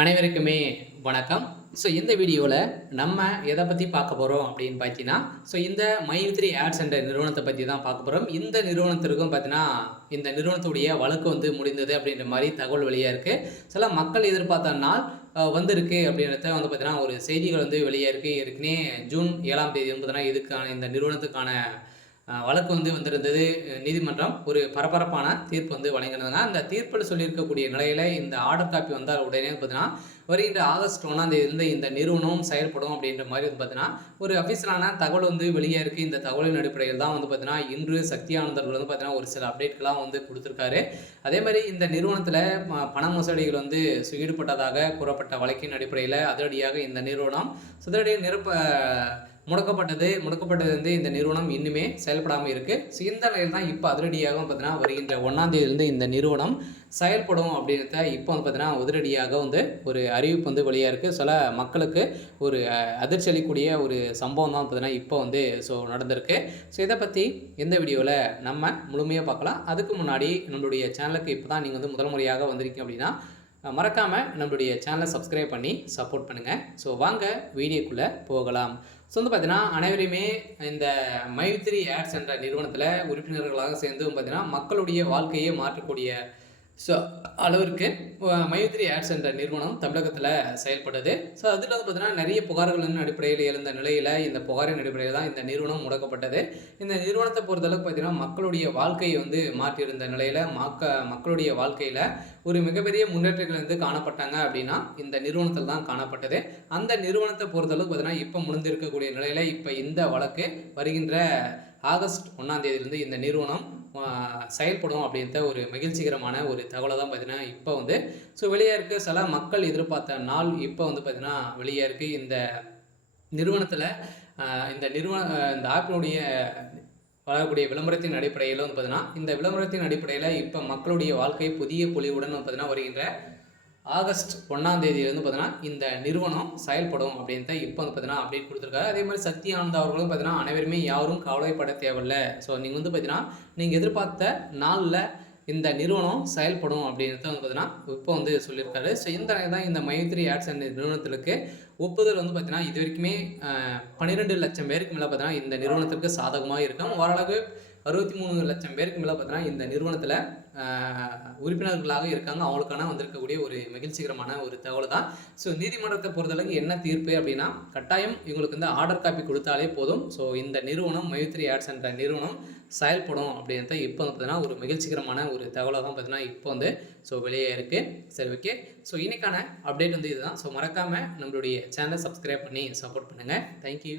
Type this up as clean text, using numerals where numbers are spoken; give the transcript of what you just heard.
அனைவருக்குமே வணக்கம். இந்த வீடியோல நம்ம எத பத்தி பார்க்க போறோம் அப்படின்னு பார்த்தீங்கன்னா, இந்த மைத்ரி ஆட்ஸ் என்ற நிறுவனத்த பத்தி தான் பார்க்க போறோம். இந்த நிறுவனத்திற்கும் பார்த்தீங்கன்னா, இந்த நிறுவனத்துடைய வழக்கு முடிந்தது அப்படின்ற மாரி தகவல் வெளியா இருக்கு. சில மக்கள் எதிர்பார்த்த நாள் வந்திருக்கு அப்படின்றத பார்த்தீங்கன்னா, ஒரு செய்திகள் வெளியா இருக்கு. ஏற்கனவே ஜூன் 7ஆம் தேதி பார்த்தீங்கன்னா, இதுக்கான இந்த நிறுவனத்துக்கான வழக்கு வந்திருந்தது. நீதிமன்றம் ஒரு பரபரப்பான தீர்ப்பு வழங்கியிருந்தாங்க. அந்த தீர்ப்பில் சொல்லியிருக்கக்கூடிய நிலையில இந்த ஆர்டர் காப்பி வந்தால் உடனே பார்த்தீங்கன்னா, வருகின்ற ஆகஸ்ட் 1ஆம் தேதியிலிருந்து இந்த நிறுவனம் செயல்படும் அப்படின்ற மாரி பார்த்தீங்கன்னா, ஒரு அஃபிஷியலான தகவல் வெளியே இருக்கு. இந்த தகவலின் அடிப்படையில் தான் பார்த்தீங்கன்னா, இன்று சக்தி ஆனந்தர்கள் பார்த்தீங்கன்னா, ஒரு சில அப்டேட்கள்லாம் குடுத்திருக்காரு. அதே மாரி இந்த நிறுவனத்தில பண மோசடிகள் ஈடுபட்டதாக கூறப்பட்ட வழக்கின் அடிப்படையில அதிரடியாக இந்த நிறுவனம் சிதறடிய முடக்கப்பட்டது இந்த நிறுவனம் இன்னுமே செயல்படாம இருக்கு. இந்த நிலையில் தான் இப்ப அதிரடியாக பார்த்தீங்கன்னா, வருகின்ற 1ஆம் தேதியிலிருந்து இந்த நிறுவனம் செயல்படும் அப்படின்றத இப்போ பார்த்தீங்கன்னா, உதிரடியாக ஒரு அறிவிப்பு வெளியா இருக்கு. சில மக்களுக்கு ஒரு அதிர்ச்சி அளிக்கக்கூடிய ஒரு சம்பவம் தான் பார்த்தீங்கன்னா, இப்போ நடந்திருக்கு. இத பத்தி இந்த வீடியோல நம்ம முழுமையா பார்க்கலாம். அதுக்கு முன்னாடி நம்மளுடைய சேனலுக்கு இப்போ தான் நீங்க முதல் முறையாக வந்திருக்கீங்க அப்படின்னா, மறக்காம நம்மளுடைய சேனலை சப்ஸ்கிரைப் பண்ணி சப்போர்ட் பண்ணுங்க. வாங்க வீடியோக்குள்ள போகலாம். பார்த்தீங்கன்னா, அனைவரையுமே இந்த மைத்ரி ஆட்ஸ் என்ற நிறுவனத்தில உறுப்பினர்களாக சேர்ந்து பார்த்தீங்கன்னா, மக்களுடைய வாழ்க்கையை மாற்றக்கூடிய அளவிற்கு மைத்ரி ஆட்ஸ் என்ற நிறுவனம் தமிழகத்தில செயல்படுது. அதில பார்த்தீங்கன்னா, நிறைய புகார்களின் அடிப்படையில் எழுந்த நிலையில இந்த புகாரின் அடிப்படையில் தான் இந்த நிறுவனம் முடக்கப்பட்டது. இந்த நிறுவனத்தை பொறுத்தளவுக்கு பார்த்தீங்கன்னா, மக்களுடைய வாழ்க்கையை மாற்றியிருந்த நிலையில மக்களுடைய வாழ்க்கையில ஒரு மிகப்பெரிய முன்னேற்றங்கள் காணப்பட்டாங்க அப்படின்னா, இந்த நிறுவனத்தில் தான் காணப்பட்டது. அந்த நிறுவனத்தை பொறுத்தளவுக்கு பார்த்தீங்கன்னா, இப்ப முடிந்திருக்கக்கூடிய நிலையில இப்ப இந்த வழக்கு வருகின்ற ஆகஸ்ட் 1ஆம் தேதியிலிருந்து இந்த நிறுவனம் செயல்படும் அப்படின்ற ஒரு மகிழ்ச்சிகரமான ஒரு தகவலை தான் பார்த்தீங்கன்னா, இப்போ வெளியே இருக்கு. சில மக்கள் எதிர்பார்த்த நாள் இப்போ பார்த்தீங்கன்னா, வெளியே இருக்கு. இந்த நிறுவனத்தில இந்த ஆப்பினுடைய வளரக்கூடிய விளம்பரத்தின் அடிப்படையில் பார்த்தீங்கன்னா, இந்த விளம்பரத்தின் அடிப்படையில் இப்போ மக்களுடைய வாழ்க்கை புதிய பொலிவுடன் பார்த்தீங்கன்னா, வருகின்ற ஆகஸ்ட் 1ஆம் தேதியிலிருந்து பார்த்தீங்கன்னா, இந்த நிறுவனம் செயல்படும் அப்படின்ட்டு இப்போ பார்த்தீங்கன்னா, அப்டேட் குடுத்துருக்காரு. அதே மாரி சக்தி ஆனந்தா அவர்களும் பார்த்தீங்கன்னா, அனைவருமே யாரும் கவலைப்பட தேவையில்ல. நீங்க பார்த்தீங்கன்னா, நீங்க எதிர்பார்த்த நாள்ல இந்த நிறுவனம் செயல்படும் அப்படின்றத பார்த்தீங்கன்னா, இப்போ சொல்லியிருக்காரு. இந்த தான் இந்த மைத்ரி ஆட்ஸ் என்ற நிறுவனத்திற்கு ஒப்புதல் பார்த்தீங்கன்னா, இதுவரைக்குமே 12,00,000 பேருக்கு மேல பார்த்தீங்கன்னா, இந்த நிறுவனத்திற்கு சாதகமா இருக்கும். ஓரளவு 63,00,000 பேருக்கு மேல பார்த்தீங்கன்னா, இந்த நிறுவனத்தில உறுப்பினர்களாக இருக்காங்க. அவங்களுக்கான வந்திருக்கக்கூடிய ஒரு மகிழ்ச்சிகரமான ஒரு தகவல் தான். நீதிமன்றத்தை பொறுத்தளவுக்கு என்ன தீர்ப்பு அப்படின்னா, கட்டாயம் இவங்களுக்கு ஆர்டர் காப்பி குடுத்தாலே போதும். இந்த நிறுவனம் மைத்ரி ஆட்ஸ் என்ற நிறுவனம் செயல்படும் அப்படின்றத இப்போ பார்த்தீங்கன்னா, ஒரு மகிழ்ச்சிகரமான ஒரு தகவலா தான் பார்த்தீங்கன்னா, இப்போ வெளியே இருக்கு. சரி, ஓகே. இன்னைக்கான அப்டேட் இதுதான். மறக்காம நம்மளுடைய சேனலை சப்ஸ்கிரைப் பண்ணி சப்போர்ட் பண்ணுங்க. Thank you.